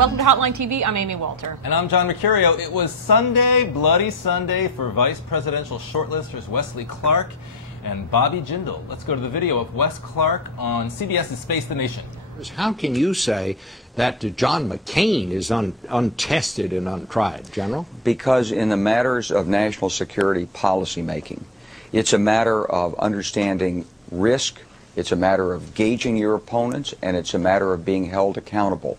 Welcome to Hotline TV. I'm Amy Walter. And I'm John Mercurio. It was Sunday, Bloody Sunday, for Vice Presidential shortlisters Wesley Clark and Bobby Jindal. Let's go to the video of Wes Clark on CBS's Face the Nation. How can you say that John McCain is untested and untried, General? Because in the matters of national security policy making, it's a matter of understanding risk, it's a matter of gauging your opponents, and it's a matter of being held accountable.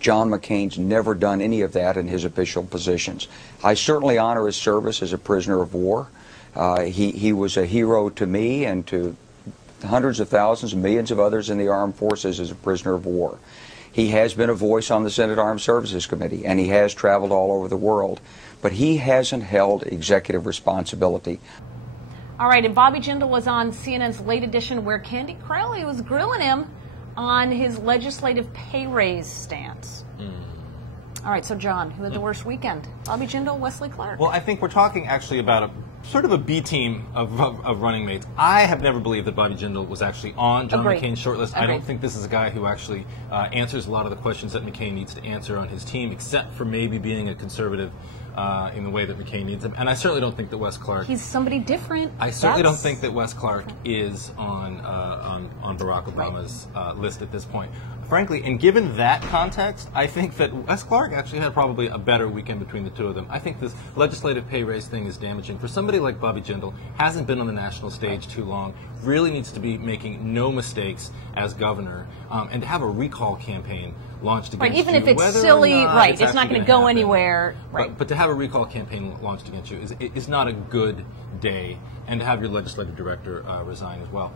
John McCain's never done any of that in his official positions. I certainly honor his service as a prisoner of war. He was a hero to me and to hundreds of thousands and millions of others in the armed forces as a prisoner of war. He has been a voice on the Senate Armed Services Committee, and he has traveled all over the world, but he hasn't held executive responsibility. All right, and Bobby Jindal was on CNN's Late Edition where Candy Crowley was grilling him on his legislative pay raise stance. All right, so John, who had the worst weekend? Bobby Jindal, Wesley Clark? Well, I think we're talking actually about a sort of a B team of running mates. I have never believed that Bobby Jindal was actually on John McCain's shortlist. I don't think this is a guy who actually answers a lot of the questions that McCain needs to answer on his team, except for maybe being a conservative in the way that McCain needs him. And I certainly don't think that Wes Clark... He's somebody different. I certainly don't think that Wes Clark is on Barack Obama's list at this point. Frankly, and given that context, I think that Wes Clark actually had probably a better weekend between the two of them. I think this legislative pay raise thing is damaging. For somebody like Bobby Jindal, hasn't been on the national stage too long, really needs to be making no mistakes as governor, and to have a recall campaign launched against you. Even if it's silly, it's not going to go anywhere. But to have a recall campaign launched against you is not a good day, and to have your legislative director resign as well.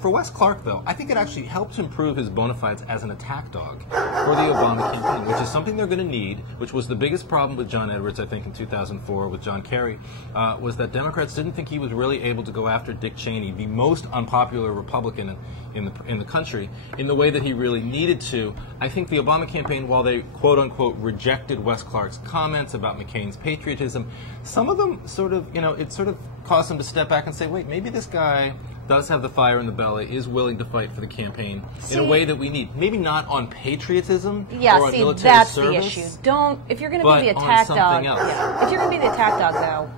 For Wes Clark, though, I think it actually helps improve his bona fides as an attack dog for the Obama campaign, which is something they're going to need, which was the biggest problem with John Edwards, I think, in 2004 with John Kerry, was that Democrats didn't think he was really able to go after Dick Cheney, the most unpopular Republican in the country, in the way that he really needed to. I think the Obama campaign, while they quote-unquote rejected Wes Clark's comments about McCain's patriotism, some of them sort of, it sort of caused them to step back and say, wait, maybe this guy does have the fire in the belly, is willing to fight for the campaign in a way that we need. Maybe not on patriotism or on military that's service, the issue. If you're going to be the attack dog, if you're going to be the attack dog, though,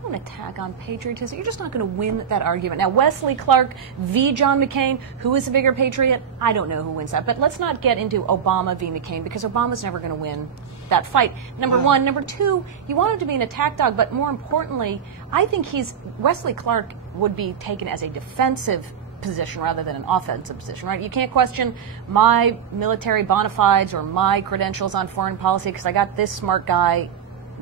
don't attack on patriotism. You're just not going to win that argument. Now, Wesley Clark v. John McCain, who is a bigger patriot? I don't know who wins that. But let's not get into Obama v. McCain, because Obama's never going to win that fight. Number one. Number two, you want him to be an attack dog, but more importantly, I think Wesley Clark would be taken as a defensive position rather than an offensive position, right? You can't question my military bona fides or my credentials on foreign policy because I got this smart guy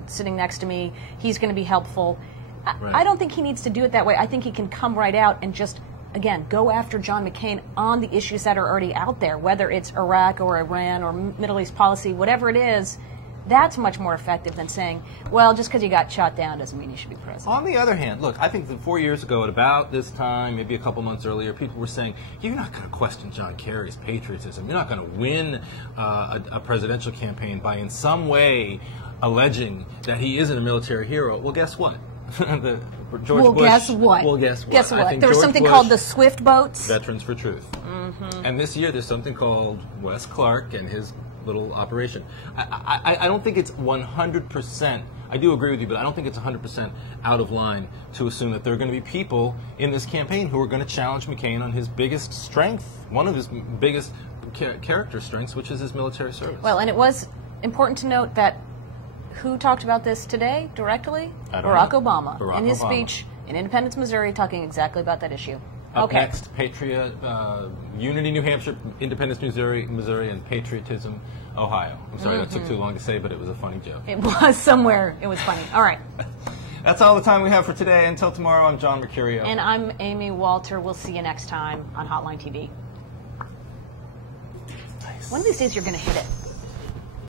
sitting next to me. He's going to be helpful. I don't think he needs to do it that way. I think he can come right out and just, again, go after John McCain on the issues that are already out there, whether it's Iraq or Iran or Middle East policy, whatever it is. That's much more effective than saying, well, just because you got shot down doesn't mean you should be president. On the other hand, look, I think that 4 years ago at about this time, maybe a couple months earlier, people were saying, you're not going to question John Kerry's patriotism. You're not going to win a presidential campaign by in some way alleging that he isn't a military hero. Well, guess what? Guess what? Well, guess what? Guess what? There was something called the Swift boats. Veterans for Truth. And this year there's something called Wes Clark and his little operation. I don't think it's 100%. I do agree with you, but I don't think it's 100% out of line to assume that there are going to be people in this campaign who are going to challenge McCain on his biggest strength, one of his biggest character strengths, which is his military service. Well, and it was important to note that who talked about this today directly? Barack Obama. In his speech in Independence, Missouri, talking exactly about that issue. Up next, Patriot, Unity, New Hampshire, Independence, Missouri, and Patriotism, Ohio. I'm sorry that took too long to say, but it was a funny joke. It was somewhere. It was funny. All right. That's all the time we have for today. Until tomorrow, I'm John Mercurio. And I'm Amy Walter. We'll see you next time on Hotline TV. Nice. One of these days, you're going to hit it.